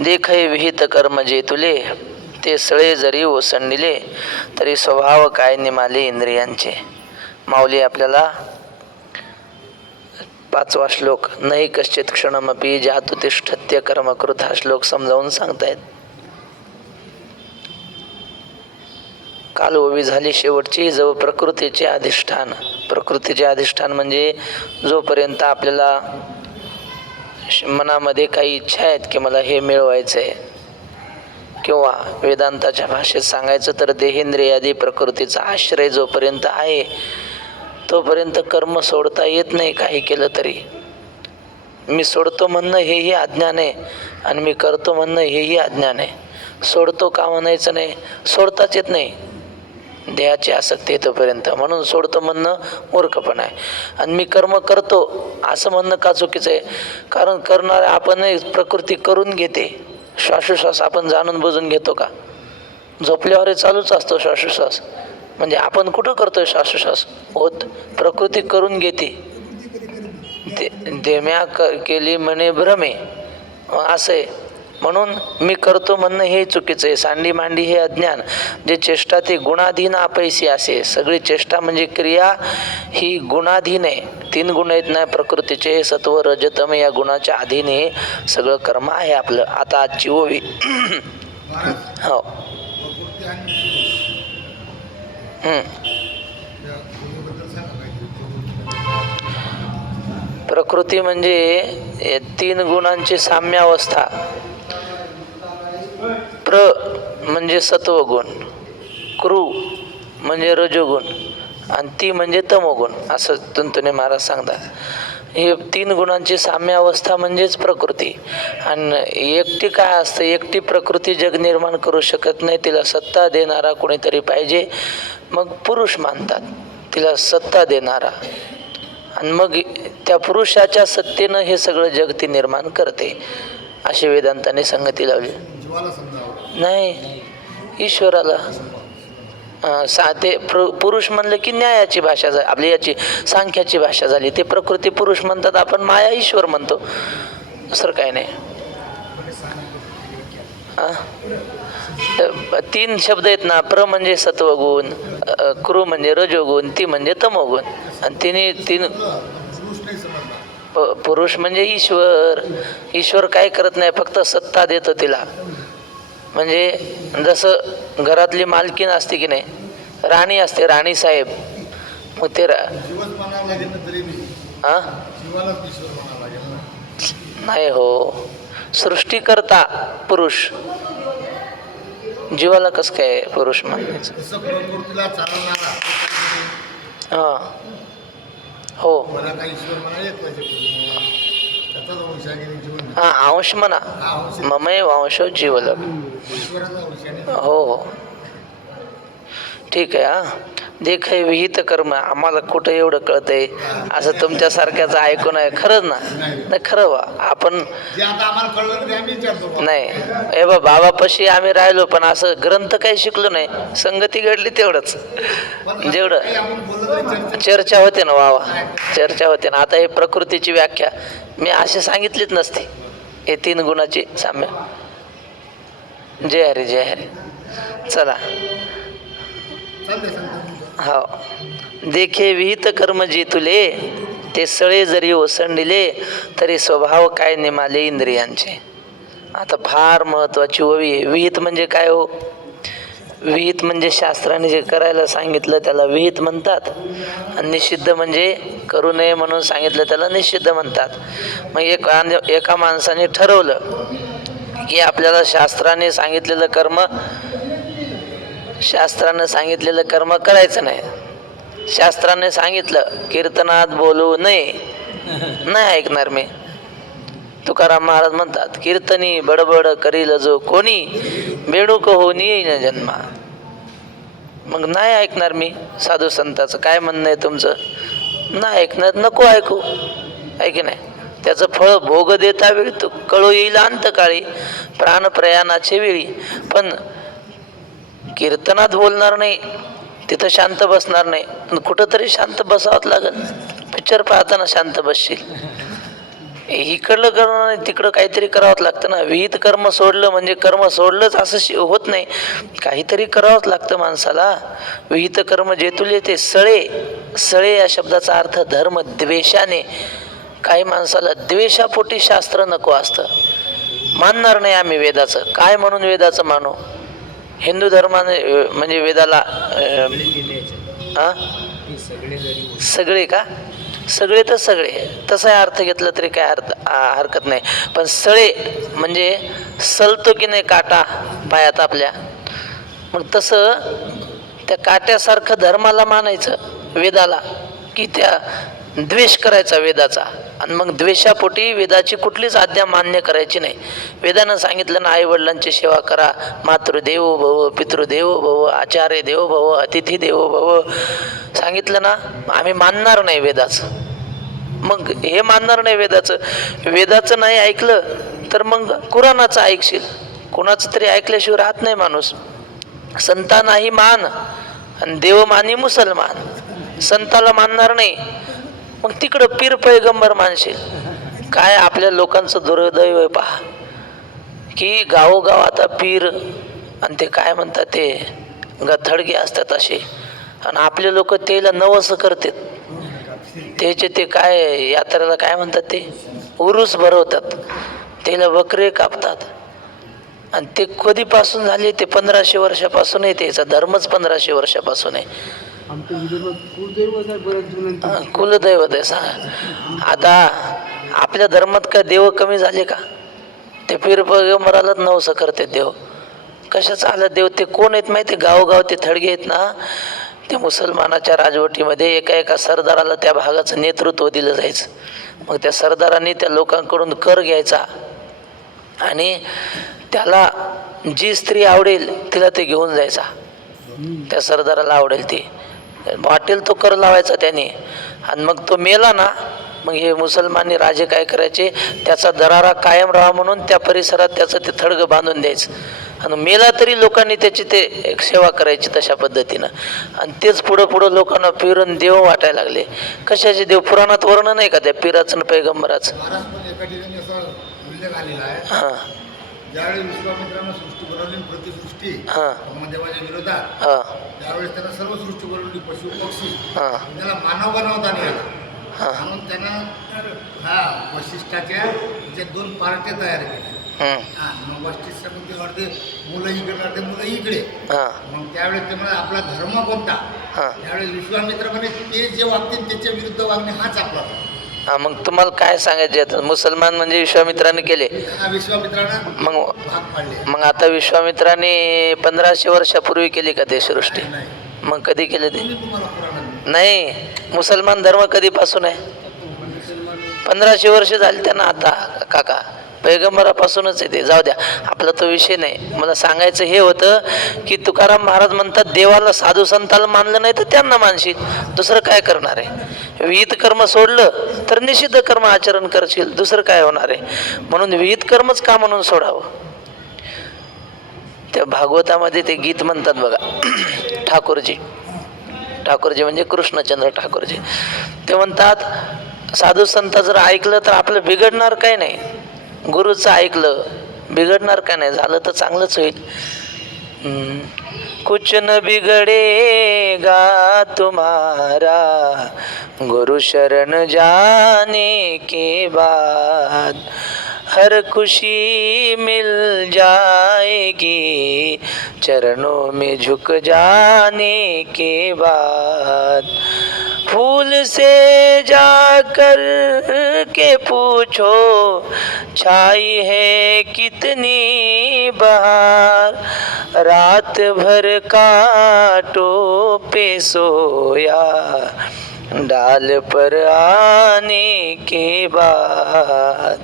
देखै विहित कर्म जे तुले, ते सळे जरी ओसंडिले, तरी स्वभाव काय निमाले इंद्रियांचे. माऊली आपल्याला 5वा श्लोक नाही कश्चित क्षणमपि जातु तिष्ठत्य कर्मकृत हा श्लोक समजावून सांगतायत. काल ओवी झाली शेवटची, जव प्रकृतीचे अधिष्ठान. प्रकृतीचे अधिष्ठान म्हणजे जोपर्यंत आपल्याला मनामध्ये काही इच्छा आहेत की मला हे मिळवायचं आहे, किंवा वेदांताच्या भाषेत सांगायचं तर देहेंद्रियादी प्रकृतीचा आश्रय जोपर्यंत आहे तोपर्यंत कर्म सोडता येत नाही. काही केलं तरी मी सोडतो म्हणणं हेही अज्ञान आहे, आणि मी करतो म्हणणं हेही अज्ञान आहे. सोडतो का म्हणायचं नाही, सोडताच येत नाही देहाची आसक्ती तोपर्यंत, म्हणून सोडतो म्हणणं मूर्खपणा आहे. आणि मी कर्म करतो असं म्हणणं का चुकीचं आहे, कारण करणारे आपण प्रकृती करून घेते. श्वासोश्वास आपण जाणून बुजून घेतो का? झोपल्यावर चालूच असतो श्वासोश्वास, म्हणजे आपण कुठं करतोय श्वासोश्वास होत, प्रकृती करून घेते. देम्या केली म्हणे भ्रमे असं आहे. म्हणून मी करतो म्हणणं हे चुकीचं आहे. सांडी मांडी हे अज्ञान. जे चेष्टा ते गुणाधीन अपैसी असे. सगळी चेष्टा म्हणजे क्रिया ही गुणाधीन आहे. 3 गुण आहेत ना प्रकृतीचे, सत्व रजतम, या गुणाच्या अधीन हे सगळं कर्म आहे आपलं. आता आजची ओवी हो प्रकृती म्हणजे 3 गुणांची साम्यावस्था. प्र म्हणजे सत्वगुण, कृ म्हणजे रजोगुण, आणि ती म्हणजे तमोगुण, असं तुंतुने महाराज सांगतात. हे 3 गुणांची साम्यावस्था म्हणजेच प्रकृती. आणि एकटी काय असतं, एकटी प्रकृती जग निर्माण करू शकत नाही. तिला सत्ता देणारा कोणीतरी पाहिजे, मग पुरुष मानतात तिला सत्ता देणारा, आणि मग त्या पुरुषाच्या सत्तेनं हे सगळं जग ती निर्माण करते. अशी वेदांताने संगती लावली. नाही, ईश्वराला ते पुरुष म्हणलं की न्यायाची भाषा झाली आपली, याची सांख्याची भाषा झाली. ते प्रकृती पुरुष म्हणतात, आपण माया ईश्वर म्हणतो, दुसरं काय नाही. 3 शब्द आहेत ना, प्र म्हणजे सत्वगुण, कृ म्हणजे रजोगुण, ती म्हणजे तमोगुण. आणि तिने 3 पुरुष म्हणजे ईश्वर. ईश्वर काय करत नाही, फक्त सत्ता देतो तिला. म्हणजे जसं घरातली मालकीन असते की नाही, राणी असते, राणी साहेब, मग ते नाही हो, सृष्टीकर्ता पुरुष, जीवाला कसं काय पुरुष म्हणायचं? हां हो हा, अंश म्हणा, ममय अंशो जीवलग. हो हो ठीक आहे. हा देखय विहित कर्म. आम्हाला कुठं एवढं कळतंय असं तुमच्यासारख्याच ऐकून आहे. खरंच ना, नाही खरं वा. आपण नाही हे बाबापाशी आम्ही राहिलो, पण असं ग्रंथ काही शिकलो नाही, संगती घडली तेवढंच. जेवढं चर्चा होते ना, वावा चर्चा होते ना. आता हे प्रकृतीची व्याख्या मी अशी सांगितलीच नसती. हे 3 गुणाची साम्य. जय हरी जय हरी. चला हो. देखे विहित कर्म जे तुले, ते सळे जरी ओसंडिले, तरी स्वभाव काय निमाले इंद्रियांचे. आता फार महत्वाची ओवी आहे. विहित म्हणजे काय हो? विहित म्हणजे शास्त्राने जे करायला सांगितलं त्याला विहित म्हणतात, आणि निषिद्ध म्हणजे करू नये म्हणून सांगितलं त्याला निषिद्ध म्हणतात. मग एका माणसाने ठरवलं की आपल्याला शास्त्राने सांगितलेलं कर्म करायचं नाही. शास्त्राने सांगितलं कीर्तनात बोलू नये, नाही ऐकणार मी. तुकाराम महाराज म्हणतात, कीर्तनी बडबड करील जो कोणी, बेडूक होनी येईन जन्मा. मग नाही ऐकणार मी. साधू संताचं काय म्हणणं आहे तुमचं? नाही ऐकणार, नको ऐकू, ऐक नाही. त्याचं फळ भोग देता वेळी तो कळू येईल अंतकाळी, प्राण प्रयाणाचे वेळी. पण कीर्तनात बोलणार नाही, तिथं शांत बसणार नाही, पण कुठंतरी शांत बसावंच लागेल. पिक्चर पाहताना शांत बसशील, इकडलं करणं नाही तिकडं काहीतरी करावंच लागतं ना. विहित कर्म सोडलं म्हणजे कर्म सोडलंच असं होत नाही, काहीतरी करावंच लागतं माणसाला. विहित कर्म जेतुले ते सळे. सळे या शब्दाचा अर्थ धर्म द्वेषाने. काही माणसाला द्वेषापोटी शास्त्र नको असतं. मानणार नाही आम्ही वेदाचं. काय म्हणून वेदाचं मानू? हिंदू धर्माने म्हणजे वेदाला सगळे का? सगळे तर सगळे तसा अर्थ घेतला तरी काय हरकत नाही. पण सळे म्हणजे सलतो की नाही काटा पायात आपल्या, मग तसं त्या काट्यासारखं धर्माला मानायचं, वेदाला, की त्या द्वेष करायचा वेदाचा. आणि मग द्वेषापोटी वेदाची कुठलीच आज्ञा मान्य करायची नाही. वेदानं सांगितलं ना, आई वडिलांची सेवा करा, मातृदेवो भव, पितृदेवो भव, आचार्य देवो भव, अतिथी देवो भव, सांगितलं ना. आम्ही मानणार नाही वेदाचं. मग हे मानणार नाही वेदाचं. वेदाचं नाही ऐकलं तर मग कुराणाचं ऐकशील. कोणाचं तरी ऐकल्याशिवाय राहत नाही माणूस. संतांनाही मान आणि देवमानी मुसलमान. संताला मानणार नाही, मग तिकडं पीर पैगंबर मानशील. काय आपल्या लोकांचं दुर्दैव आहे पहा, की गावोगाव आता पीर आणि ते काय म्हणतात ते गथडगे असतात असे, आणि आपले लोक त्याला नवस करतात. त्याचे ते काय यात्रेला काय म्हणतात ते उरूस भरवतात, त्याला बकरे कापतात. आणि ते कधीपासून झाले? ते 1500 वर्षापासून आहे. त्याचा धर्मच 1500 वर्षापासून आहे. कुलदैवत आहे सांगा. आता आपल्या धर्मात काय देव कमी झाले का? ते पीर पैगंबरालाच नवस करते देव. कशाचं आलं देव? ते कोण आहेत माहिती? गावोगाव ते थडगे आहेत ना. त्या मुसलमानाच्या राजवटीमध्ये एका सरदाराला त्या भागाचं नेतृत्व दिलं जायचं. मग त्या सरदारांनी त्या लोकांकडून कर घ्यायचा आणि त्याला जी स्त्री आवडेल तिला ते घेऊन जायचा. त्या सरदाराला आवडेल ती वाटेल तो कर लावायचा त्याने. आणि मग तो मेला ना, मग हे मुसलमानी राजे काय करायचे, त्याचा दरारा कायम राहा म्हणून त्या परिसरात त्याचं ते थडगं बांधून द्यायचं. आणि मेला तरी लोकांनी त्याची ते एक सेवा करायची तशा पद्धतीनं. आणि तेच पुढं लोकांना पिरण देव वाटायला लागले. कशाचे देव? पुराणात वर्णन नाही का त्या पिराचं आणि पैगंबराचं? हां, ज्यावेळी विश्वामित्रांना सृष्टी बनवली, प्रतिसृष्टी देवाच्या विरोधात, त्यावेळेस त्यांना सर्व सृष्टी बनवली, पशु पक्षी, त्याला मानव बनवता नाही आला. म्हणून त्यांना वशिष्ठाच्या 2 पार्ट्या तयार केल्या. मग वशिष्ठामध्ये अर्धे मुलं इकडे अर्धे मुलं इकडे. मग त्यावेळेस ते म्हणा आपला धर्म कोणता? त्यावेळेस विश्वामित्र म्हणे ते जे वागतील त्याच्या विरुद्ध वागणे हाच आपला. मग तुम्हाला काय सांगायचे? मुसलमान म्हणजे विश्वामित्राने केले. मग आता विश्वामित्राने 1500 वर्षापूर्वी केली का ते सृष्टी? मग कधी केले ते? नाही. मुसलमान धर्म कधीपासून आहे? 1500 वर्ष झाली त्यांना. आता काका पैगंबरापासूनच आहे ते. जाऊ द्या, आपला तो विषय नाही. मला सांगायचं हे होतं की तुकाराम महाराज म्हणतात देवाला साधू संताला मानलं नाही तर त्यांना मानशील, दुसरं काय करणार आहे? विहित कर्म सोडलं तर निषिद्ध कर्म आचरण करशील, दुसरं काय होणार आहे? म्हणून विहित कर्मच का म्हणून सोडावं? त्या भागवतामध्ये ते गीत म्हणतात बघा, ठाकूरजी म्हणजे कृष्णचंद्र ठाकूरजी. ते म्हणतात साधू संत जर ऐकलं तर आपलं बिघडणार काय नाही. गुरुचं ऐकलं बिघडणार का नाही? झालं तर चांगलंच होईल. कुछ न बिगड़ेगा तुम्हारा गुरु शरण जाने के बाद, हर खुशी मिल जाएगी चरणों में झुक जाने के बाद. फूल से जाकर के पूछो छाई है कितनी बहार, रात भर कांटों पे सोया डाल पर आने के बाद.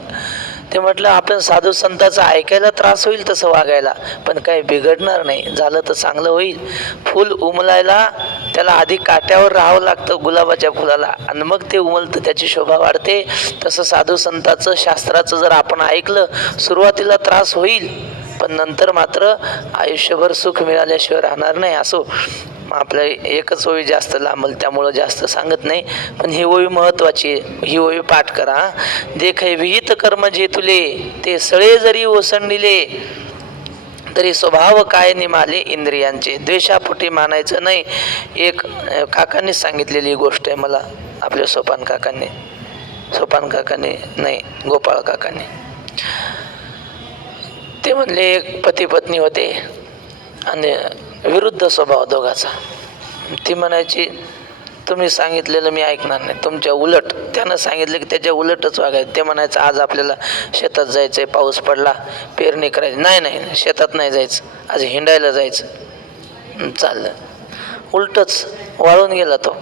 ते म्हटलं आपण साधू संतांचं ऐकायला त्रास होईल तसं वागायला, पण काही बिघडणार नाही. झालं तर चांगलं होईल. फूल उमलायला त्याला आधी काट्यावर राहावं लागतं गुलाबाच्या फुलाला, आणि मग ते उमलतं, त्याची शोभा वाढते. तसं साधू संतांचं शास्त्राचं जर आपण ऐकलं, सुरुवातीला त्रास होईल पण नंतर मात्र आयुष्यभर सुख मिळाल्याशिवाय राहणार नाही. असो, मग आपल्या एकच ओळी जास्त लांबल त्यामुळं जास्त सांगत नाही, पण ही ओळी महत्त्वाची आहे. ही ओळी पाठ करा. देखे विहित कर्म जे तुले ते सळे जरी ओसंडिले तरी स्वभाव काय निमाले इंद्रियांचे. द्वेषापोटी मानायचं नाही. एक काकांनीच सांगितलेली गोष्ट आहे मला, आपल्या सोपान काकांनी नाही, गोपाळ काकांनी. ते म्हणले एक पती पत्नी होते आणि विरुद्ध स्वभाव दोघाचा. ती म्हणायची तुम्ही सांगितलेलं मी ऐकणार नाही, तुमच्या उलट. त्यानं सांगितलं की त्याच्या उलटच वागायचं. ते म्हणायचं आज आपल्याला शेतात जायचं आहे, पाऊस पडला, पेरणी करायची. नाही शेतात नाही जायचं, आज हिंडायला जायचं. चाललं, उलटच वाळून गेला तो.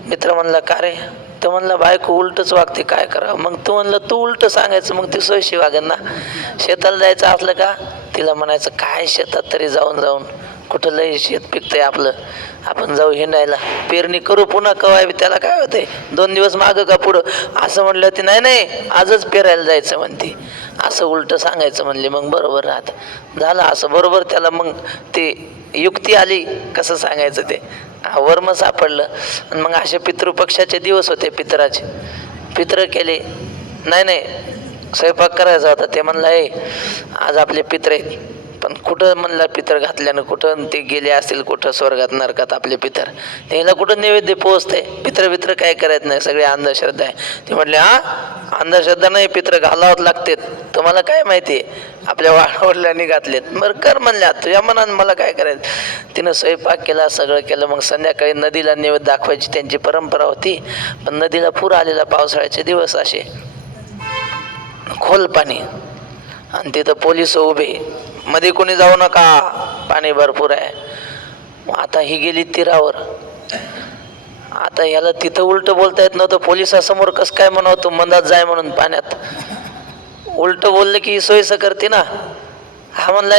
मित्र म्हणला का रे? तो म्हणला बायको उलटच वागते, काय करावं? मग तू म्हणलं तू उलट सांगायचं, मग ती सोयशी वागेल ना. शेताला जायचं असलं का तिला म्हणायचं काय शेतात तरी जाऊन कुठं लय शेत पिकतंय आपलं, आपण जाऊ हिंडायला, पेरणी करू पुन्हा कवाय, त्याला काय होतंय 2 दिवस मागं का पुढं. असं म्हणलं ती नाही आजच पेरायला जायचं म्हणते. असं उलट सांगायचं म्हणले, मग बरोबर राहत झालं असं बरोबर. त्याला मग ते युक्ती आली कसं सांगायचं ते, वर्म सापडलं. आणि मग असे पितृपक्षाचे दिवस होते, पित्र केले. नाही स्वयंपाक करायचा होता. ते म्हणलं आज आपले पित्र आहेत, पण कुठं म्हणलं पितर घातल्यानं, कुठं ते गेले असतील कुठं स्वर्गात नरकात आपले पितर, त्याला कुठं नैवेद्य पोहोचते. पित्र काय करायचं नाही, सगळे अंधश्रद्धा आहे. ते म्हटले अंधश्रद्धा नाही, पित्र घालावत लागते, तुम्हाला काय माहिती आहे, आपल्या वडिलांनी घातलेत, बरं कर म्हणल्या, तुझ्या मनानं मला काय करायचं. तिनं स्वयंपाक केला, सगळं केलं. मग संध्याकाळी नदीला नैवेद्य दाखवायची त्यांची परंपरा होती. पण नदीला पूर आलेला, पावसाळ्याचे दिवस असे, खोल पाणी, आणि तिथं पोलीस उभे, मध्ये कोणी जाऊ नका, पाणी भरपूर आहे. आता ही गेली तीरावर. आता याला तिथं उलट बोलता येत नव्हतं. पोलिसासमोर कसं काय म्हणावं तू मंदात जाय म्हणून पाण्यात. उलट बोललं की सोयीचं करते ना. हा म्हणला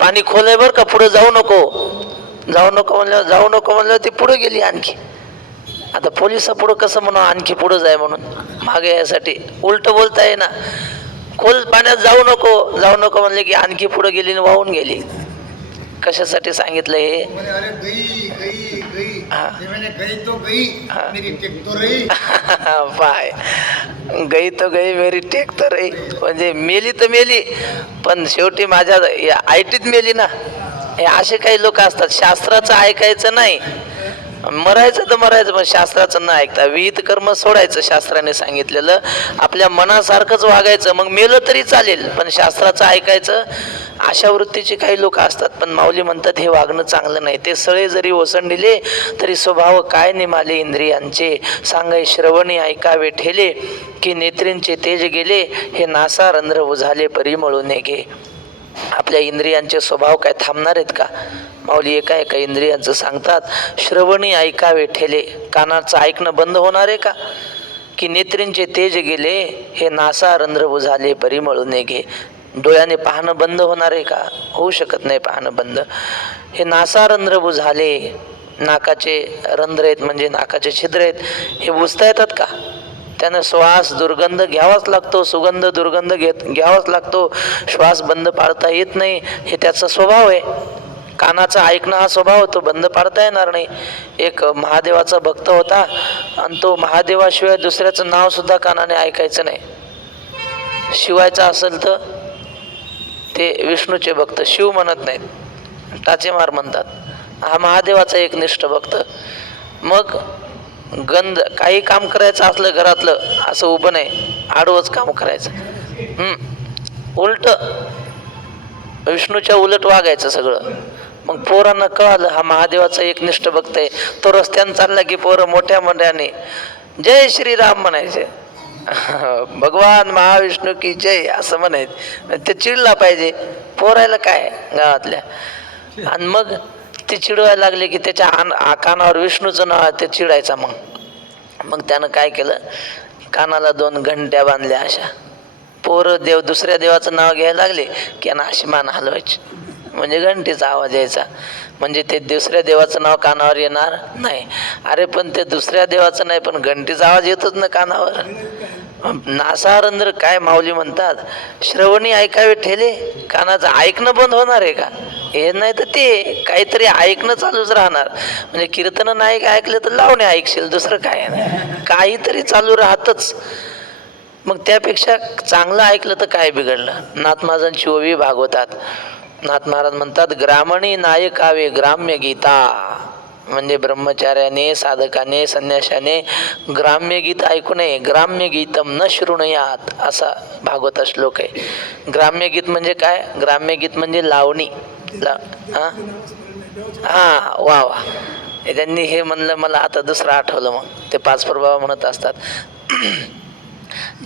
पाणी खोल आहे बरं का, पुढे जाऊ नको म्हणलं ती पुढे गेली आणखी. आता पोलिसा पुढं कसं म्हणावं आणखी पुढं जाय म्हणून, मागे यासाठी उलट बोलता ये ना. खोल पाण्यात जाऊ नको म्हणले की आणखी पुढे गेली आणि वाहून गेली. कशासाठी सांगितलं हे? पाय गई तो गई मेरी टेक तो रही, म्हणजे मेली तर मेली, पण शेवटी माझ्या आयटीत मेली ना. हे असे काही लोक असतात, शास्त्राचं ऐकायचं नाही, मरायचं तर मरायचं, पण शास्त्राचं न ऐकता विहित कर्म सोडायचं. शास्त्राने सांगितलेलं आपल्या मनासारखंच वागायचं, मग मेलं तरी चालेल, पण शास्त्राचं ऐकायचं. अशा वृत्तीचे काही लोक असतात. पण माऊली म्हणतात हे वागणं चांगलं नाही. ते सळे जरी ओसंडिले तरी स्वभाव काय निमाले इंद्रियांचे. सांगाय श्रवणी ऐकावे ठेले की नेत्रींचे तेज गेले, हे नासा रंध्र उझाले परिमळून गे. आपल्या इंद्रियांचे स्वभाव काय थांबणार आहेत का? माऊली एका इंद्रियांचं सांगतात, श्रवणी ऐकावे ठेले, कानाचं ऐकणं बंद होणार आहे का? की नेत्रींचे तेज गेले, हे नासा रंध्र उझाले परिमळून गे. डोळ्याने पाहणं बंद होणार आहे का? होऊ शकत नाही पाहणं बंद. हे नासा रंध्र बुझाले, नाकाचे रंध्र आहेत म्हणजे नाकाचे छिद्र आहेत, हे बुजता येतात का? त्यानं श्वास दुर्गंध घ्यावाच लागतो, सुगंध दुर्गंध घ्यावाच लागतो. श्वास बंद पाडता येत नाही, हे त्याचा स्वभाव आहे. कानाचा ऐकणं हा स्वभाव तो बंद पाडता येणार नाही. एक महादेवाचा भक्त होता आणि तो महादेवाशिवाय दुसऱ्याचं नाव सुद्धा कानाने ऐकायचं नाही. शिवायचं असेल तर ते विष्णूचे भक्त, शिव म्हणत नाहीत, टाचेमार म्हणतात. हा महादेवाचा एक निष्ठ भक्त. मग गंध काही काम करायचं असलं घरातलं, असं उभं नाही, आडवंच काम करायचं, उलट विष्णूच्या उलट वागायचं सगळं. मग पोरांना कळालं हा महादेवाचा एक निष्ठ भक्त आहे. तो रस्त्यानं चालला की पोरं मोठ्या मंडळाने जय श्रीराम म्हणायचे, भगवान महाविष्णू की जय असं म्हणायचं. ते चिडला पाहिजे, पोरायला काय गावातल्या. आणि मग ते चिडवायला लागले की त्याच्या कानावर विष्णूचं नाव ते चिडायचा. मग त्यानं काय केलं, कानाला 2 घंट्या बांधल्या अशा. पोरं दुसऱ्या देवाचं नाव घ्यायला लागले की यांना अशी मान हलवायची, म्हणजे घंटीचा आवाज यायचा, म्हणजे ते दुसऱ्या देवाचं नाव कानावर येणार नाही. अरे पण ते दुसऱ्या देवाचं नाही, पण घंटीचा आवाज येतच ना कानावर. नासारंध्र काय माऊली म्हणतात, श्रवणी ऐकावे ठेले, कानाचं ऐकणं बंद होणार आहे का? हे नाही तर ते काहीतरी ऐकणं चालूच राहणार. म्हणजे कीर्तन नाही ऐकलं तर लावणे ऐकशील, दुसरं काय नाही, काहीतरी चालू राहतच. मग त्यापेक्षा चांगलं ऐकलं तर काय बिघडलं. नाथ महाराजांची ओवी भागवतात. नाथ महाराज म्हणतात, ग्रामणी नायकावे ग्राम्य गीता. म्हणजे ब्रह्मचार्याने, साधकाने, संन्याशाने ग्राम्य गीत ऐकू नये. ग्राम्य गीतम न शृणुयात, असा भागवता श्लोक आहे. ग्राम्य गीत म्हणजे काय? ग्राम्य गीत म्हणजे लावणी. हा वा वा, त्यांनी हे म्हणलं, मला आता दुसरं आठवलं. मग ते पाच प्रभाव म्हणत असतात,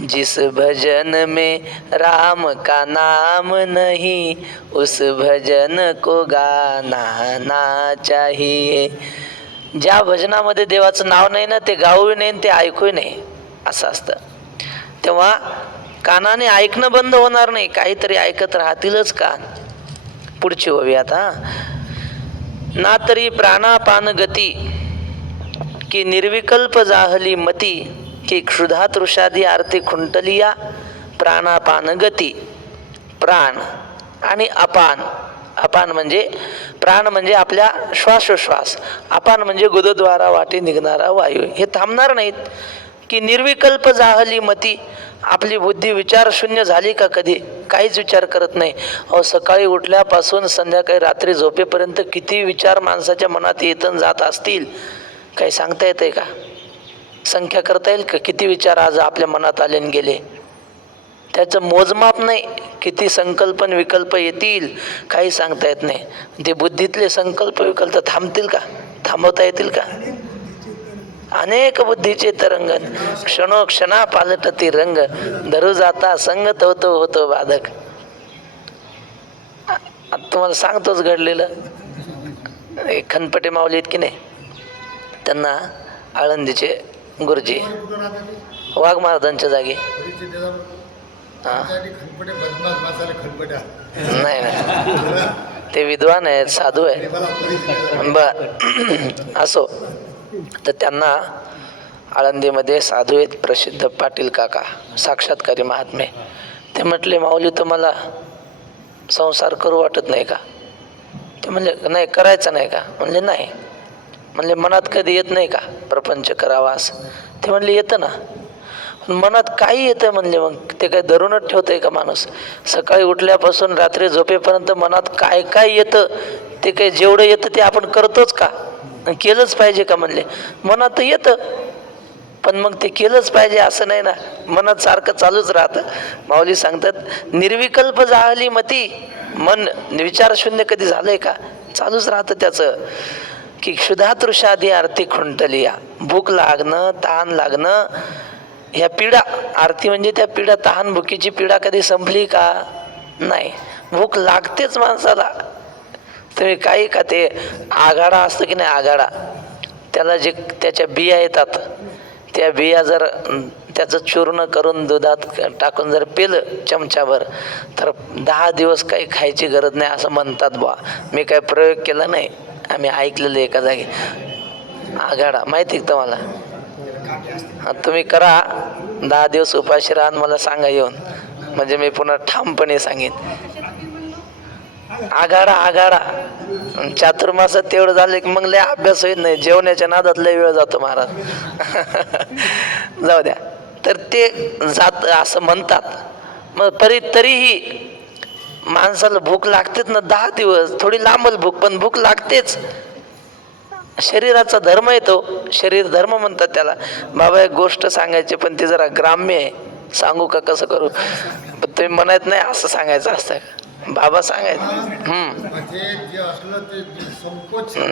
जिस भजन में राम का नाम नहीं, उस भजन को गाना ना चाहिए. ज्या भजनामध्ये देवाचं नाव नाही ना, ते गाऊ नाही, ते ऐकू नाही, असं असतं. तेव्हा कानाने ऐकणं बंद होणार नाही, काहीतरी ऐकत राहतीलच कान. पुढची ओवी आता, ना तरी प्राणापान गती, की निर्विकल्प जाहली मती, की क्षुधा तृषादी आरती खुंटलिया. प्राणापान गती, प्राण आणि अपान. अपान म्हणजे प्राण म्हणजे आपल्या श्वासोश्वास, अपान म्हणजे गुदद्वारा वाटे निघणारा वायू, हे थांबणार नाहीत. की निर्विकल्प जाहली मती, आपली बुद्धी विचार शून्य झाली का कधी? काहीच विचार करत नाही. अहो, सकाळी उठल्यापासून संध्याकाळी रात्री झोपेपर्यंत किती विचार माणसाच्या मनात येतन जात असतील, काही सांगता येतंय का? संख्या करता येईल का किती विचार आज आपल्या मनात आले आणि गेले? त्याचं मोजमाप नाही. किती संकल्पन विकल्प येतील, काही सांगता येत नाही. ते बुद्धीतले संकल्प विकल्प थांबतील का? थांबवता येतील का? अनेक बुद्धीचे तरंगण, क्षणोक्षणा पालटती रंग, धरू जाता संग तो होतो बाधक. तुम्हाला सांगतोच घडलेलं. एक खनपटे माऊली आहेत की नाही, त्यांना आळंदीचे गुरुजी वाघ महाराजांच्या जागी, नाही नाही, ते विद्वान आहेत, साधू आहेत. बर असो, तर त्यांना आळंदीमध्ये साधू आहेत प्रसिद्ध पाटील काका, साक्षात्कारी महात्मे. ते म्हटले, माऊली तुम्हाला संसार करू वाटत नाही का? ते म्हणले, नाही करायचं नाही का? म्हणले नाही. म्हणले, मनात कधी येत नाही का प्रपंच करावा असं? ते म्हणले, येतं ना. मनात काही येतं म्हणले, मग ते काय धरूनच ठेवतंय का माणूस? सकाळी उठल्यापासून रात्री झोपेपर्यंत मनात काय काय येतं, ते काय जेवढं येतं ते आपण करतोच का? केलंच पाहिजे का? म्हणले, मनात येतं, पण मग ते केलंच पाहिजे असं नाही ना, मनात सारखं चालूच राहतं. माऊली सांगतात, निर्विकल्प जाहली मती, मन विचार शून्य कधी झालंय का? चालूच राहतं त्याचं. की क्षुधा तृषादी आरती खुंटलिया, भूक लागणं, तहान लागणं, ह्या पीडा. आरती म्हणजे त्या पीडा, तहान भुकीची पीडा कधी संपली का? नाही. भूक लागतेच माणसाला. तुम्ही काही का, ते आघाडा असतं की नाही, आघाडा, त्याला जे त्याच्या बिया येतात, त्या बिया जर त्याचं चूर्ण करून दुधात टाकून जर पिलं चमचाभर, तर 10 दिवस काही खायची गरज नाही असं म्हणतात बुवा. मी काय प्रयोग केला नाही, आम्ही ऐकलेलं एका जागी. आघाडा माहिती आहे तुम्हाला? तुम्ही करा, 10 दिवस उपाशी राहा, मला सांगा येऊन, म्हणजे मी पुन्हा ठामपणे सांगेन. आघाडा, आघाडा चातुर्मासात तेवढं झालं की मग लय अभ्यास होईल नाही, जेवण्याच्या नादात लय वेळ जातो महाराज. जाऊ द्या. तर ते जात असं म्हणतात. मग तरीही माणसाला भूक लागतेच ना. 10 दिवस थोडी लांबल भूक, पण भूक लागतेच. शरीराचा धर्म येतो, शरीर धर्म म्हणतात त्याला. बाबा एक गोष्ट सांगायची, पण ती जरा ग्राम्य आहे, सांगू का कसं करू? पण तुम्ही म्हणत नाही असं सांगायचं असतं. बाबा सांगायचं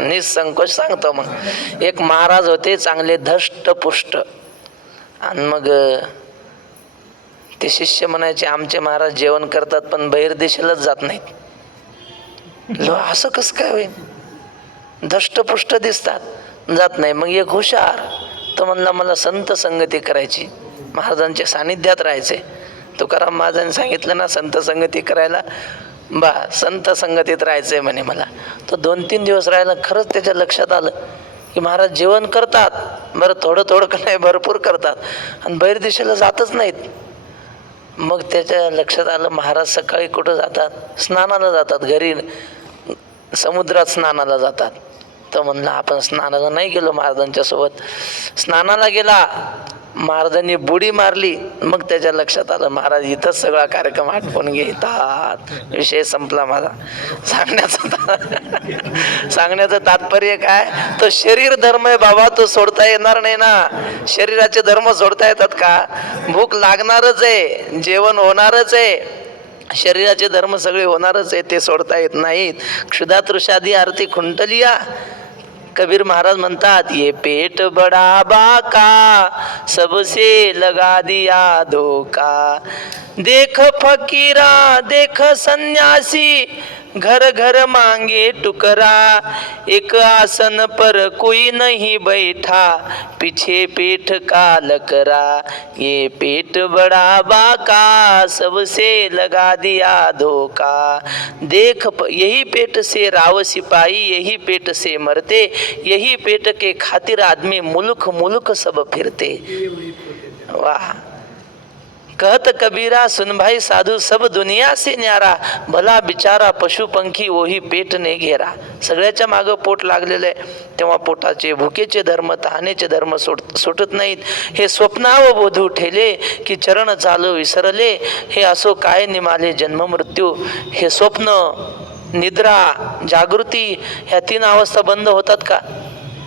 निसंकोच सांगतो. मग एक महाराज होते चांगले धष्टपुष्ट, आणि मग ते शिष्य म्हणायचे, आमचे महाराज जेवण करतात पण बहिर्देशालाच जात नाहीत. असं कसं काय होईल? धष्टपुष्ट दिसतात, जात नाही. मग एक हुशार तो म्हणला, मला संत संगती करायची, महाराजांच्या सानिध्यात राहायचे. तुकाराम महाराजांनी सांगितलं ना संत संगती करायला, संत संगतीत राहायचंय म्हणे मला. तो 2-3 दिवस राहिला. खरंच त्याच्या लक्षात आलं की महाराज जेवण करतात, बरं थोडं थोडं का नाही, भरपूर करतात, आणि बहिर्देशाला जातच नाहीत. मग त्याच्या लक्षात आलं, महाराज सकाळी कुठं जातात? स्नानाला जातात. घरी समुद्रात स्नानाला जातात. तर म्हणलं आपण स्नानाला नाही गेलो महाराजांच्या सोबत. स्नानाला गेला, महाराजांनी बुडी मारली. मग त्याच्या लक्षात आलं महाराज इथंच सगळा कार्यक्रम आटपून घेतात. विषय संपला माझा. सांगण्याचं तात्पर्य काय, तो शरीर धर्म आहे बाबा, तो सोडता येणार नाही ना. शरीराचे धर्म सोडता येतात का? भूक लागणारच आहे, जेवण होणारच आहे, शरीराचे धर्म सगळे होणारच आहे, ते सोडता येत नाहीत. क्षुधा तृषादी आरती खुंटलिया. कबीर महाराज म्हणतात, ये पेट बडा बाका सबसे लगा दिया धोका. देख फकीरा देख संन्यासी घर घर मांगे टुकरा. एक आसन पर कोई नहीं बैठा पीछे पेट का लकरा. ये पेट बड़ा बाका सबसे लगा दिया धोका. देख यही पेट से राव सिपाही, यही पेट से मरते, यही पेट के खातिर आदमी मुल्क मुल्क सब फिरते. वाह. कहत कबीरा सुन भाई साधू सब दुनिया से न्यारा. भला बिचारा पशु पंखी वही पेट ने घेरा. सगळ्याच्या मागं पोट लागलेलं आहे, तेव्हा पोटाचे भुकेचे धर्म तहानेचे धर्म सुटत नाहीत. हे स्वप्नाव बोधू ठेले की चरण चालू विसरले. हे असो काय निमाले जन्म मृत्यू. हे स्वप्न, निद्रा, जागृती ह्या तीन अवस्था बंद होतात का?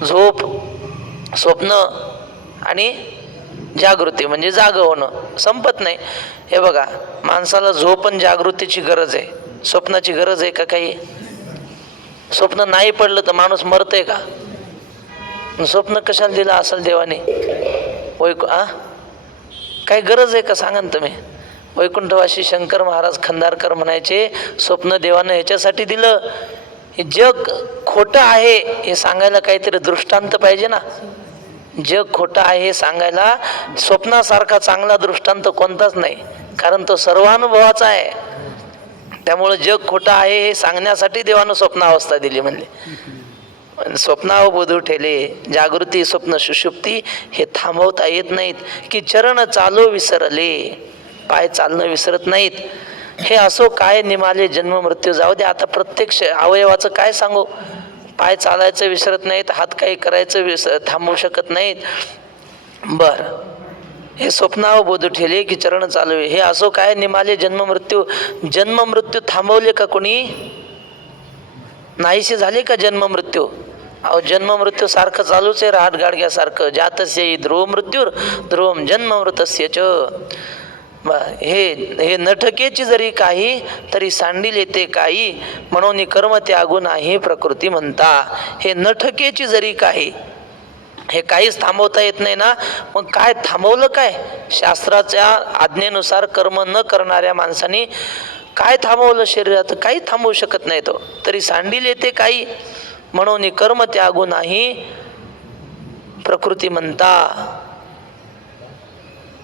झोप, स्वप्न आणि जागृती म्हणजे जाग होणं संपत नाही. हे बघा, माणसाला झोप आणि जागृतीची गरज आहे, स्वप्नाची गरज आहे का? काही स्वप्न नाही पडलं तर माणूस मरतय का? स्वप्न कशाला दिलं असेल देवाने? काही गरज आहे का सांगा ना तुम्ही? वैकुंठवासी शंकर महाराज खंदारकर म्हणायचे, स्वप्न देवानं ह्याच्यासाठी दिलं, हे जग खोटं आहे हे सांगायला काहीतरी दृष्टांत पाहिजे ना. जग खोटं आहे हे सांगायला स्वप्नासारखा चांगला दृष्टांत कोणताच नाही, कारण तो सर्वानुभवाचा आहे. त्यामुळं जग खोटं आहे हे सांगण्यासाठी देवानं स्वप्नावस्था दिली म्हणले. स्वप्नावबोधू ठेले, जागृती स्वप्न सुषुप्ती हे थांबवता येत नाहीत. की चरण चालो विसरले, पाय चालणं विसरत नाहीत. हे असो काय निमाले जन्म मृत्यू. जाऊ दे आता, प्रत्यक्ष अवयवाचं काय सांगू. पाय चालायचं विसरत नाहीत, हात काही करायचं थांबवू शकत नाहीत. बर, हे स्वप्नाव बोधू ठेले की चरण चालू. हे असो काय निमाले जन्म मृत्यू. जन्म मृत्यू थांबवले का कोणी? नाहीसे झाले का जन्म मृत्यू? अहो जन्म मृत्यू सारखं चालूच आहे, राहट गाडग्यासारखं. जातस्य ध्रुव मृत्यूर ध्रुवम जन्म मृतस्य च. हे नठकेची जरी काही तरी सांडील येते काही, म्हणून कर्म त्यागू नाही प्रकृती म्हणता. हे नठकेची जरी काही, हे काहीच थांबवता येत नाही ना. मग काय थांबवलं काय? शास्त्राच्या आज्ञेनुसार कर्म न करणाऱ्या माणसाने काय थांबवलं शरीरात? काही थांबवू शकत नाही तो. तरी सांडील येते काही, म्हणून कर्म त्यागू नाही प्रकृती म्हणता.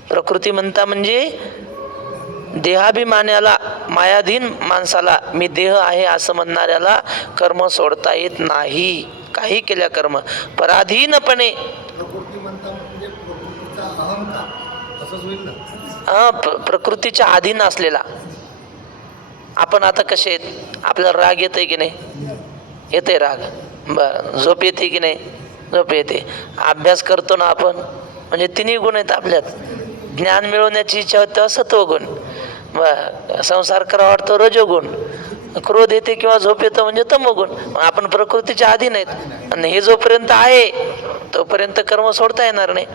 प्रकृती म्हणता म्हणजे देहाभिमानाला, मायाधीन माणसाला, मी देह आहे असं म्हणणाऱ्याला कर्म सोडता येत नाही. काही केल्या कर्म पराधीनपणे. प्रकृती म्हणता म्हणजे प्रकृतीचा अहंकार असंच होईल ना. प्रकृतीच्या अधीन असलेला. आपण आता कसे आहेत? आपल्याला राग येतोय की नाही? येते राग. बरं, झोप येते की नाही? झोप येते. अभ्यास करतो ना आपण, म्हणजे तिन्ही गुण आहेत आपल्यात. ज्ञान मिळवण्याची इच्छा होते सत्वगुण, संसार करा वाटतो रजोगुण, क्रोध येते किंवा झोप येतं म्हणजे तमोगुण. आपण प्रकृतीच्या अधीन आहेत आणि हे जोपर्यंत आहे तोपर्यंत कर्म सोडता येणार नाही.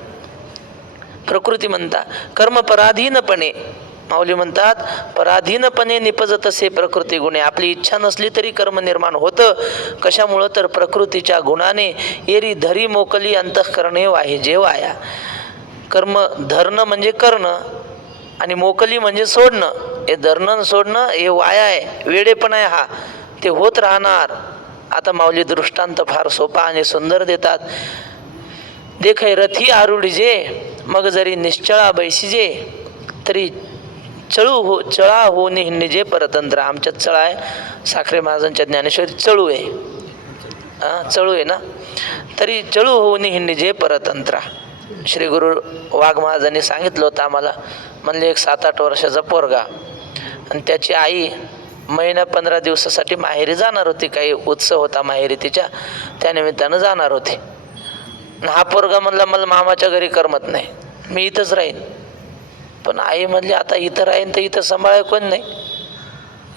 प्रकृती म्हणता कर्म पराधीनपणे. माऊली म्हणतात पराधीनपणे निपजत असे प्रकृती गुणे. आपली इच्छा नसली तरी कर्म निर्माण होतं. कशामुळं? तर प्रकृतीच्या गुणाने. एरी धरी मोकली अंतःकरणे वाहे जे वाया. कर्म धरणं म्हणजे करणं आणि मोकली म्हणजे सोडणं. हे धरणं सोडणं हे वाया आहे, वेडेपण आहे हा. ते होत राहणार. आता माऊली दृष्टांत फार सोपा आणि सुंदर देतात. देखाय रथी आरुढजे मग जरी निश्चळा बैसिजे तरी चळा हो निजे परतंत्र. आमच्यात चळा आहे, साखरे महाराजांच्या ज्ञानेश्वरी चळू आहे. चळू आहे ना. तरी चळू हो निजे परतंत्रा. श्री गुरु वाघ महाराजांनी सांगितलं होतं आम्हाला. म्हणले एक 7-8 वर्षाचा पोरगा आणि त्याची आई महिना 15 दिवसासाठी माहेरी जाणार होती. काही उत्सव होता माहेरी तिच्या, त्यानिमित्तानं जाणार होते. हा पोरगा म्हणला मला मामाच्या घरी करमत नाही, मी इथंच राहीन. पण आई म्हणली आता इथं राहीन तर इथं सांभाळाय कोण नाही,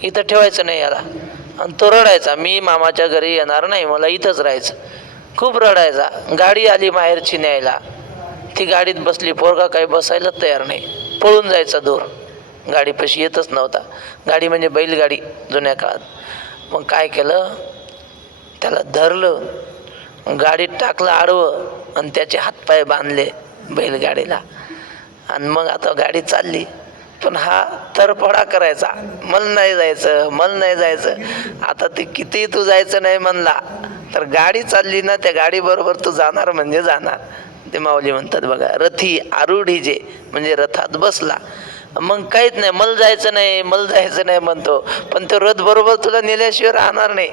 इथं ठेवायचं नाही याला. आणि तो रडायचा, मी मामाच्या घरी येणार नाही, मला इथंच राहायचं. खूप रडायचा. गाडी आली माहेरची न्यायला, ती गाडीत बसली, पोरगा काही बसायला तयार नाही, पळून जायचा दूर, गाडीपाशी येतच नव्हता. गाडी म्हणजे बैलगाडी जुन्या काळात. मग काय केलं, त्याला धरलं, गाडीत टाकलं आडवं आणि त्याचे हातपाय बांधले बैलगाडीला. आणि मग आता गाडी चालली. पण हा तरफडा करायचा, मला नाही जायचं, मला नाही जायचं. आता ते किती तू जायचं नाही म्हणला तर गाडी चालली ना, त्या गाडीबरोबर तू जाणार म्हणजे जाणार. ते माऊली म्हणतात बघा, रथी आरूढी जे, म्हणजे रथात बसला. मग काहीच नाही, मला जायचं नाही, मला जायचं नाही म्हणतो, पण तो रथ बरोबर तुला नेल्याशिवाय राहणार नाही.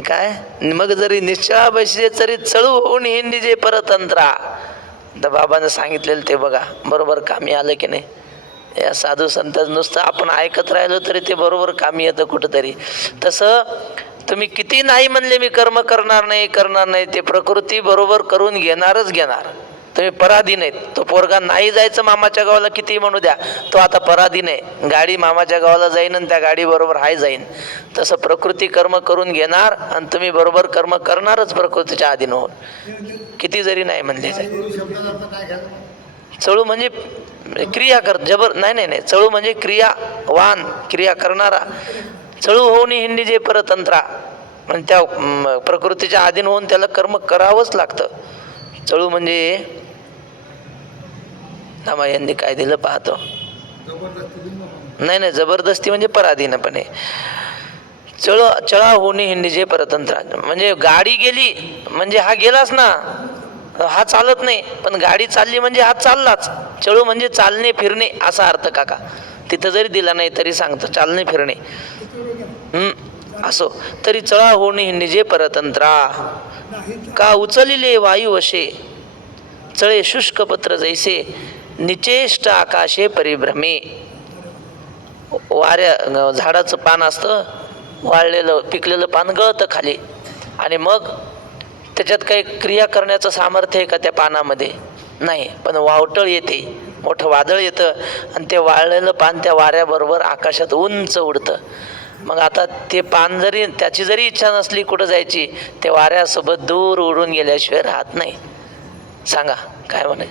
काय मग जरी निश्चळा बसले तरी चळू होऊन हिंदी जे परतंत्रा. तर बाबानं सांगितलेलं ते बघा, बरोबर कामी आलं की नाही. या साधू संत नुसतं आपण ऐकत राहिलो तरी ते बरोबर कामी येतं कुठंतरी. तसं तुम्ही किती नाही म्हणले मी कर्म करणार नाही, ते प्रकृती बरोबर करून घेणारच घेणार. तुम्ही पराधीन आहेत. तो पोरगा नाही जायचं मामाच्या गावाला किती म्हणू द्या, तो आता पराधीन आहे. गाडी मामाच्या गावाला जाईन आणि त्या गाडी बरोबर हाय जाईन. तसं प्रकृती कर्म करून घेणार आणि तुम्ही बरोबर कर्म करणारच प्रकृतीच्या अधीन होऊन, किती जरी नाही म्हणले. चळू म्हणजे क्रिया कर, जबर नाही, चळू म्हणजे क्रियावान, क्रिया करणारा. चळू होऊन हिंदी जे परतंत्रा, म्हणजे त्या प्रकृतीच्या अधीन होऊन त्याला कर्म करावंच लागतं. चळू म्हणजे नामा यांनी काय दिलं पाहतो. नाही, जबरदस्ती म्हणजे पराधीनपणे. चळा होणे हिंदी जे परतंत्रा, म्हणजे गाडी गेली म्हणजे हा गेलाच ना, हा चालत नाही. पण गाडी चालली म्हणजे हा चाललाच. चळू म्हणजे चालणे फिरणे असा अर्थ काका तिथं जरी दिला नाही तरी सांगतो, चालणे फिरणे. असो तरी चळा होणे हिंदी जे परतंत्रा, का उचलिले वायू वशे, चळे शुष्क पत्र जैसे, निचेष्ट आकाशे परिभ्रमे. वाऱ्या झाडाचं पान असतं, वाळलेलं पिकलेलं पान गळतं खाली, आणि मग त्याच्यात काही क्रिया करण्याचं सामर्थ्य आहे का त्या पानामध्ये? नाही. पण वावटळ येते, मोठं वादळ येतं आणि ते वाळलेलं पान त्या वाऱ्याबरोबर आकाशात उंच उडतं. मग आता ते पान जरी, त्याची जरी इच्छा नसली कुठं जायची, ते वाऱ्यासोबत दूर उडून गेल्याशिवाय राहत नाही. सांगा काय म्हणे,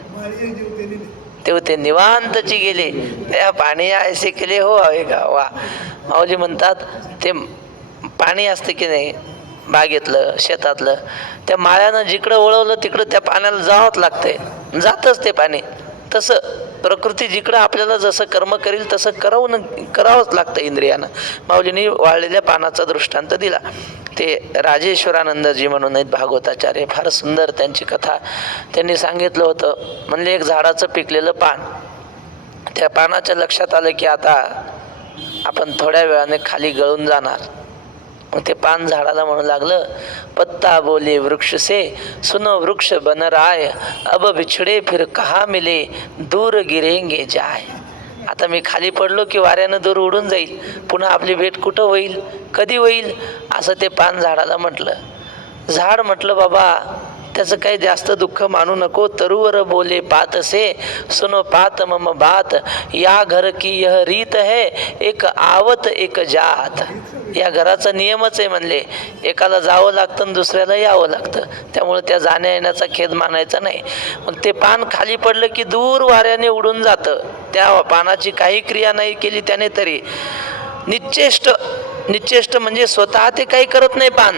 तेव्हा ते निवांतची गेले त्या पाणी ऐसे केले हो हवे का. वा माऊली म्हणतात, ते पाणी असते की नाही बागेतलं शेतातलं, त्या माळ्यानं जिकडं वळवलं तिकडं त्या पाण्याला जावंच लागतंय, जातच ते पाणी. तसं प्रकृती जिकडं आपल्याला जसं कर्म करील तसं करावंच लागतं इंद्रियानं. माऊलींनी वाळलेल्या पानाचा दृष्टांत दिला. ते राजेश्वरानंदजी म्हणून आहेत भागवताचार्य, फार सुंदर त्यांची कथा त्यांनी सांगितलं होतं. म्हणले एक झाडाचं पिकलेलं पान, त्या पानाच्या लक्षात आलं की आता आपण थोड्या वेळाने खाली गळून जाणार. मग ते पान झाडाला म्हणू लागलं, पत्ता बोले वृक्ष से सुनो वृक्ष बन राय, अब बिछड़े फिर कहा मिले, दूर गिरेंगे जाय. आता मी खाली पडलो की वाऱ्यानं दूर उडून जाईल, पुन्हा आपली भेट कुठं होईल, कधी होईल, असं ते पान झाडाला म्हटलं. झाड म्हटलं, बाबा त्याचं काही जास्त दुःख मानू नको. तरुवर बोले पात से सुनो पात मम बात, या घर की यह रीत है एक आवत एक जात. या घराचा नियमच आहे म्हणले, एकाला जावं लागतं आणि दुसऱ्याला यावं लागतं, त्यामुळे त्या जाण्या येण्याचा खेद मानायचा नाही. मग ते पान खाली पडलं की दूर वाऱ्याने उडून जातं. त्या पानाची काही क्रिया नाही केली त्याने तरी. निश्चेष्ट म्हणजे स्वतः ते काही करत नाही पान,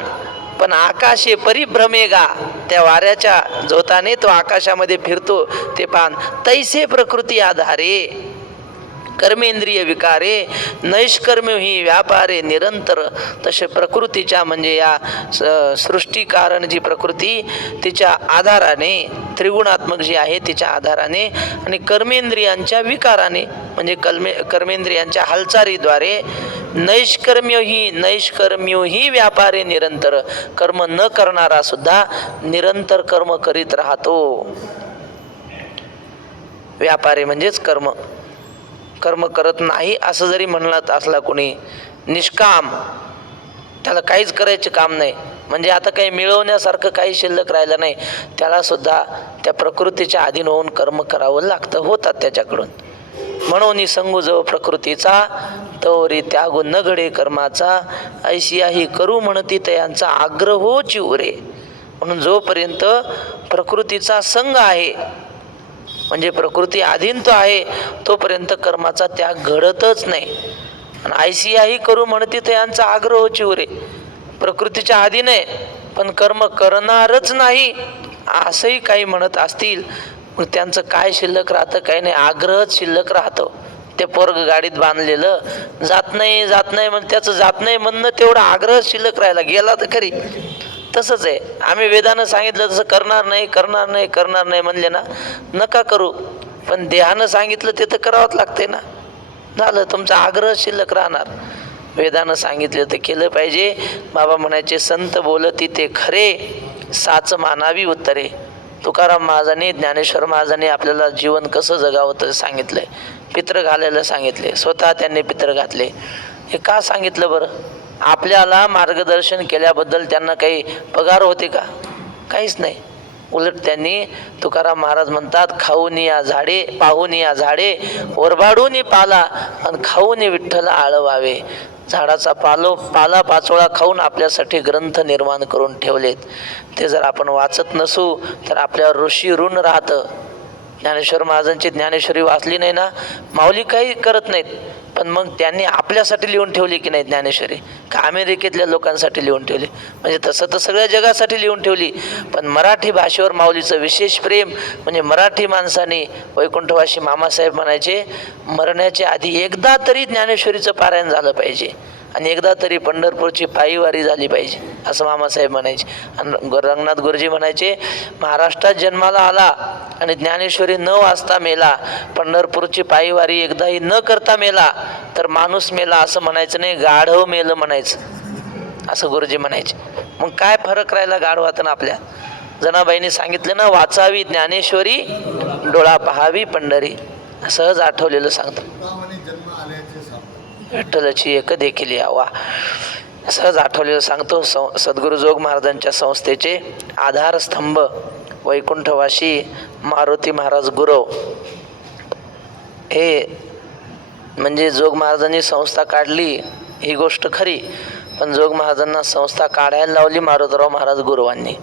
पण आकाशे परिभ्रमेगा, त्या वाऱ्याच्या झोताने तो आकाशामध्ये फिरतो ते पान. तैसे प्रकृती आधारे कर्मेंद्रिय विकारे, नैष्कर्म्य ही व्यापारे निरंतर. तसे प्रकृतीच्या म्हणजे या सृष्टीकारण जी प्रकृती तिच्या आधाराने, त्रिगुणात्मक जी आहे तिच्या आधाराने, आणि कर्मेंद्रियांच्या विकाराने म्हणजे कर्मेंद्रियांच्या हालचालीद्वारे, नैष्कर्म्यो ही व्यापारे निरंतर, कर्म न करणारा सुद्धा निरंतर कर्म करीत राहतो. व्यापारी म्हणजेच कर्म. कर्म करत नाही असं जरी म्हणलात असला कोणी, निष्काम, त्याला काहीच करायचे काम नाही, म्हणजे आता काही मिळवण्यासारखं काही शिल्लक राहिलं नाही, त्यालासुद्धा त्या प्रकृतीच्या अधीन होऊन कर्म करावं लागतं, होतात त्याच्याकडून. म्हणून संगू जो प्रकृतीचा तोरी त्यागू न घडे कर्माचा, ऐशियाही करू म्हणती तयांचा आग्रहो चिवरे. म्हणून जोपर्यंत प्रकृतीचा संग आहे, म्हणजे प्रकृती अधीन तो आहे, तोपर्यंत कर्माचा त्याग घडतच नाही. आणि ऐशियाही करू म्हणती तयांचा आग्रहो चिवरे, प्रकृतीच्या अधीन आहे पण कर्म करणारच नाही असंही काही म्हणत असतील, मग त्यांचं काय शिल्लक राहतं? काही नाही, आग्रहच शिल्लक राहतं. ते पोरग गाडीत बांधलेलं जात नाही जात नाही, मग त्याचं जात नाही म्हणणं तेवढा आग्रह शिल्लक राहिला, गेला तर खरी. तसंच आहे, आम्ही वेदानं सांगितलं तसं करणार नाही करणार नाही करणार नाही म्हणले ना, नका करू, पण देहानं सांगितलं ते तर करावंच लागते ना. झालं, तुमचा आग्रह शिल्लक राहणार. वेदानं सांगितलं ते केलं पाहिजे. बाबा म्हणायचे, संत बोलती ते खरे, साच मानावी उत्तरे. तुकाराम महाराजांनी, ज्ञानेश्वर महाराजांनी आपल्याला जीवन कसं जगावं तर सांगितलंय. पित्र घालायला सांगितले, स्वतः त्यांनी पित्र घातले. हे का सांगितलं बरं? आपल्याला मार्गदर्शन केल्याबद्दल त्यांना काही पगार होते का? काहीच नाही. उलट त्यांनी, तुकाराम महाराज म्हणतात, खाऊन या झाडे, पाहून या झाडे, ओरबाडून पाला, आणि खाऊन विठ्ठल आळवावे. झाडाचा पाला पाचोळा खाऊन आपल्यासाठी ग्रंथ निर्माण करून ठेवलेत. ते जर आपण वाचत नसू तर आपल्यावर ऋषी ऋण राहतं. ज्ञानेश्वर महाराजांची ज्ञानेश्वरी वाचली नाही ना, माऊली काही करत नाहीत, पण मग त्यांनी आपल्यासाठी लिहून ठेवली की नाही ज्ञानेश्वरी? का अमेरिकेतल्या लोकांसाठी लिहून ठेवली? म्हणजे तसं तर सगळ्या जगासाठी लिहून ठेवली, पण मराठी भाषेवर माऊलीचं विशेष प्रेम. म्हणजे मराठी माणसाने, वैकुंठवासी मामासाहेब म्हणायचे, मरण्याच्या आधी एकदा तरी ज्ञानेश्वरीचं पारायण झालं पाहिजे आणि एकदा तरी पंढरपूरची पायीवारी झाली पाहिजे, असं मामासाहेब म्हणायचे. आणि रंगनाथ गुरुजी म्हणायचे, महाराष्ट्रात जन्माला आला आणि ज्ञानेश्वरी न वाचता मेला, पंढरपूरची पायीवारी एकदाही न करता मेला तर माणूस मेला असं म्हणायचं नाही, गाढव मेलं म्हणायचं, असं गुरुजी म्हणायचे. मग काय फरक राहिला गाढवात ना आपल्या? जनाबाईंनी सांगितलं ना, वाचावी ज्ञानेश्वरी, डोळा पहावी पंढरी, सहज आठवलेलं सांगतं. जन्म आल्याचे सांग विठ्ठलाची एक देखील यावा, सहज आठवलेलं सांगतो. सद्गुरु जोग महाराजांच्या संस्थेचे आधारस्तंभ वैकुंठवासी मारुती महाराज गुरव, हे म्हणजे जोग महाराजांनी संस्था काढली ही गोष्ट खरी, पण जोग महाराजांना संस्था काढायला लावली मारुतीराव महाराज गुरुवांनी.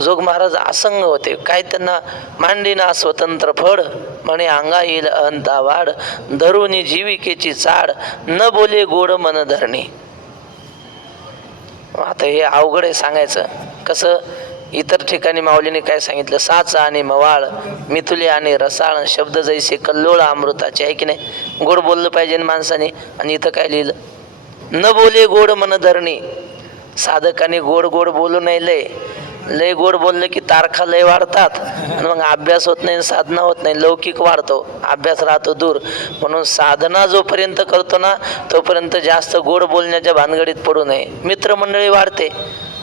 जोग महाराज असंग होते, काय त्यांना मांडीना स्वतंत्र फड, म्हणे अंगा येईल अहंता वाढ, धरुनी जीविकेची चाड, न बोले गोड मन धरणी. आता हे अवघड आहे सांगायचं कसं. इतर ठिकाणी माऊलीने काय सांगितलं, साच आणि मवाळ, मिथुले आणि रसाळ, शब्द जैसे कल्लोळ अमृताचे, आहे की नाही? गोड बोललं पाहिजे माणसाने. आणि इथं काय लिहिलं, न बोले गोड मन धरणी. साधकाने गोड गोड बोलू नाही, लय गोड बोललं की तारखा लय वाढतात आणि मग अभ्यास होत नाही, साधना होत नाही, लौकिक वाढतो, अभ्यास राहतो दूर. म्हणून साधना जोपर्यंत करतो ना तोपर्यंत जास्त गोड बोलण्याच्या भानगडीत पडू नये. मित्रमंडळी वाढते,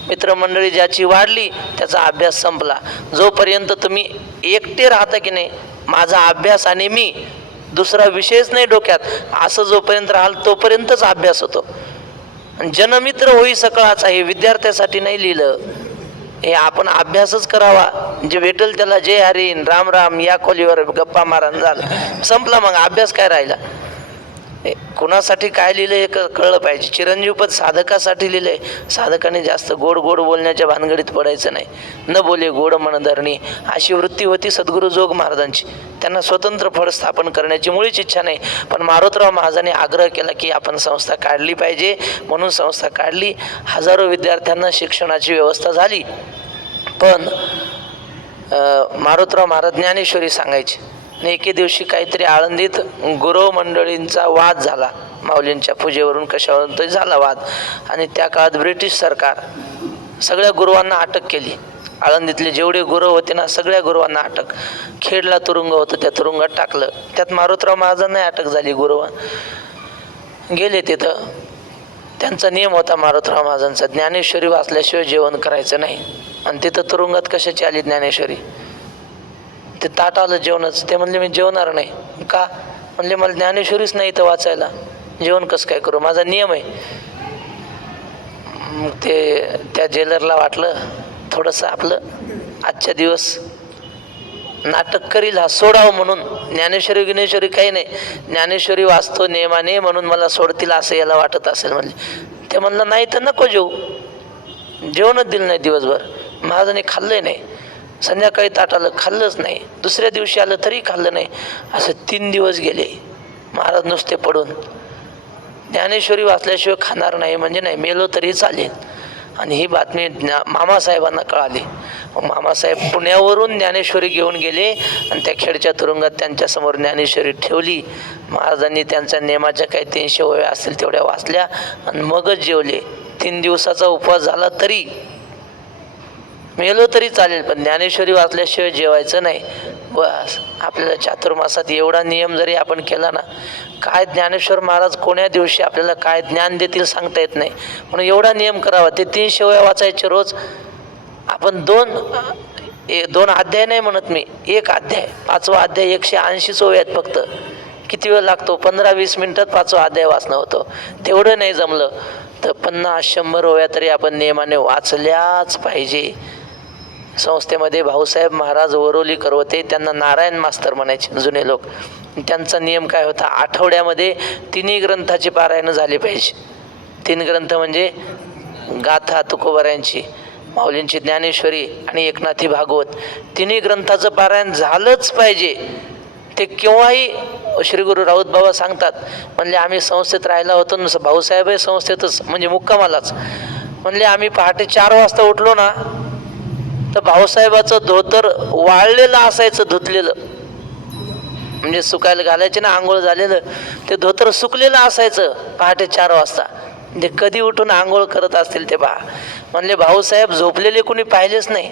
मित्रमंडळी ज्याची वाढली त्याचा अभ्यास संपला. जोपर्यंत तुम्ही एकटे राहता की नाही, माझा अभ्यास आणि मी, दुसरा विषयच नाही डोक्यात, असं जोपर्यंत राहाल तोपर्यंतच अभ्यास होतो. जनमित्र होई सकळाचा, हे विद्यार्थ्यासाठी नाही लिहिलं, हे आपण अभ्यासच करावा. जे भेटेल त्याला जय हरी राम राम या खोलीवर गप्पा मारण झालं, संपला. मग अभ्यास काय राहिला? कुणासाठी काय लिहिलं हे कळलं पाहिजे. चिरंजीवपद साधकासाठी लिहिलंय. साधकाने जास्त गोड गोड बोलण्याच्या भानगडीत पडायचं नाही. न बोले गोड मन धरणी, अशी वृत्ती होती सद्गुरू जोग महाराजांची. त्यांना स्वतंत्र फळ स्थापन करण्याची मुळीच इच्छा नाही, पण मारुतीराव महाराजांनी आग्रह केला की आपण संस्था काढली पाहिजे, म्हणून संस्था काढली. हजारो विद्यार्थ्यांना शिक्षणाची व्यवस्था झाली. पण मारुतीराव महाराज ज्ञानेश्वरी सांगायचे. एके दिवशी काहीतरी आळंदीत गुरव मंडळींचा वाद झाला, माऊलींच्या पूजेवरून कशावरून तरी झाला वाद. आणि त्या काळात ब्रिटिश सरकार सगळ्या गुरुवांना अटक केली. आळंदीतले जेवढे गुरव होते ना, सगळ्या गुरुवांना अटक. खेडला तुरुंग होतं, त्या तुरुंगात टाकलं. त्यात मारुतीराव महाराजांना अटक झाली. गुरुव गेले तिथं. त्यांचा नियम होता मारुतीराव महाराजांचा, ज्ञानेश्वरी वाचल्याशिवाय जेवण करायचं नाही. आणि तिथं तुरुंगात कशाची आली ज्ञानेश्वरी? ते ताट आलं जेवणाचं, ते म्हणले मी जेवणार नाही. का? म्हणले मला ज्ञानेश्वरीच नाही इथं वाचायला, जेवण कसं काय करू, माझा नियम आहे. मग ते त्या जेलरला वाटलं थोडंसं आपलं आजच्या दिवस नाटक करील हा सोडावं म्हणून. ज्ञानेश्वरी गिनेश्वरी काही नाही, ज्ञानेश्वरी वाचतो नियमाने म्हणून मला सोडतील असं याला वाटत असेल. म्हणले ते म्हणलं नाही तर नको जेवू. जेवणच दिलं नाही दिवसभर. महाराजांनी खाल्लंय नाही. संध्याकाळी ताट आलं, खाल्लंच नाही. दुसऱ्या दिवशी आलं तरी खाल्लं नाही. असं 3 दिवस गेले. महाराज नुसते पडून. ज्ञानेश्वरी वाचल्याशिवाय खाणार नाही म्हणजे नाही, मेलो तरी चालेल. आणि ही बातमी मामासाहेबांना कळाली. मामासाहेब पुण्यावरून ज्ञानेश्वरी घेऊन गेले आणि त्या खेडच्या तुरुंगात त्यांच्यासमोर ज्ञानेश्वरी ठेवली. महाराजांनी त्यांच्या नियमाच्या काही 300 ओव्या असतील तेवढ्या वाचल्या आणि मगच जेवले. 3 दिवसाचा उपवास झाला तरी, मेलो तरी चालेल, पण ज्ञानेश्वरी वाचल्याशिवाय जेवायचं नाही. बस आपल्याला चातुर्मासात एवढा नियम जरी आपण केला ना, काय ज्ञानेश्वर महाराज कोण्या दिवशी आपल्याला काय ज्ञान देतील सांगता येत नाही. म्हणून एवढा नियम करावा. ते 300 ओव्या वाचायचे रोज. आपण दोन अध्याय नाही म्हणत मी, 1 अध्याय, 5वा अध्याय 180 ओव्या आहेत फक्त. किती वेळ लागतो? 15-20 मिनिटात 5वा अध्याय वाचणं होतं. तेवढं नाही जमलं तर 50-100 ओव्या तरी आपण नियमाने वाचल्याच पाहिजे. संस्थेमध्ये भाऊसाहेब महाराज वरोली करवते, त्यांना नारायण मास्तर म्हणायचे जुने लोक. त्यांचा नियम काय होता? आठवड्यामध्ये 3 ग्रंथाची पारायण झाली पाहिजे. 3 ग्रंथ म्हणजे गाथा तुकोबाऱ्यांची, माऊलींची ज्ञानेश्वरी आणि एकनाथी भागवत. 3 ग्रंथाचं पारायण झालंच पाहिजे. ते केव्हाही श्री गुरु राऊत बाबा सांगतात. म्हणले आम्ही संस्थेत राहिला होतो, भाऊसाहेब आहे संस्थेतच म्हणजे मुक्कामालाच. म्हणले आम्ही पहाटे 4 वाजता उठलो ना तर भाऊसाहेबाचं धोतर वाळलेलं असायचं, धुतलेलं म्हणजे सुकायला घालायचे ना, आंघोळ झालेलं, ते धोतर सुकलेलं असायचं पहाटे 4 वाजता. म्हणजे कधी उठून आंघोळ करत असतील ते पहा. म्हणले भाऊसाहेब झोपलेले कुणी पाहिलेच नाही.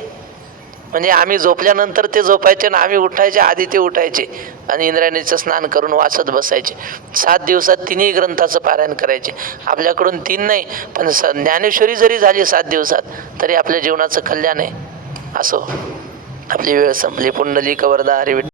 म्हणजे आम्ही झोपल्यानंतर ते झोपायचे आणि आम्ही उठायच्या आधी ते उठायचे आणि इंद्रायणीचं स्नान करून वाचत बसायचे. 7 दिवसात 3 ग्रंथाचं पारायण करायचे. आपल्याकडून 3 नाही, पण ज्ञानेश्वरी जरी झाली 7 दिवसात तरी आपल्या जीवनाचं कल्याण आहे. असो, आपली वेळ संपली. पुंडलिक वरदा हरी विठ्ठल.